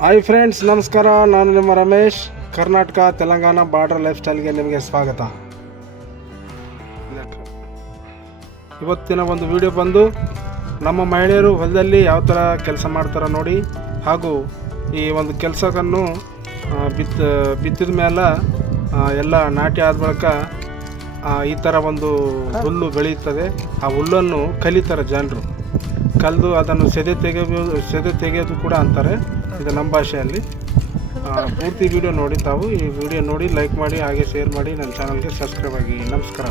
Hi friends, ನಮಸ್ಕಾರ. ನಾನು ನಿಮ್ಮ ರಮೇಶ್. ಕರ್ನಾಟಕ ತೆಲಂಗಾಣ ಬಾರ್ಡರ್ ಲೈಫ್ ಸ್ಟೈಲ್ಗೆ ನಿಮಗೆ ಸ್ವಾಗತ. ಇವತ್ತಿನ ಒಂದು ವಿಡಿಯೋ ಬಂದು ನಮ್ಮ ಮಹಿಳೆಯರು ಹೊಲದಲ್ಲಿ ಯಾವ ಥರ ಕೆಲಸ ಮಾಡ್ತಾರೆ ನೋಡಿ, ಹಾಗೂ ಈ ಒಂದು ಕೆಲಸವನ್ನು ಬಿತ್ತಿದ ಮೇಲೆ ಎಲ್ಲ ನಾಟಿ ಆದ ಬಳಿಕ ಈ ಥರ ಒಂದು ಹುಲ್ಲು ಬೆಳೆಯುತ್ತದೆ. ಆ ಹುಲ್ಲನ್ನು ಕಲಿತಾರೆ ಜನರು. ಕಲಿದು ಅದನ್ನು ಸೆದೆ ತೆಗೆಯೋದು ಕೂಡ ಅಂತಾರೆ, ಇದು ನಮ್ಮ ಭಾಷೆಯಲ್ಲಿ. ಪೂರ್ತಿ ವಿಡಿಯೋ ನೋಡಿ. ತಾವು ಈ ವಿಡಿಯೋ ನೋಡಿ ಲೈಕ್ ಮಾಡಿ, ಹಾಗೆ ಶೇರ್ ಮಾಡಿ, ನನ್ನ ಚಾನಲ್ಗೆ ಸಬ್ಸ್ಕ್ರೈಬ್ ಆಗಿ. ನಮಸ್ಕಾರ.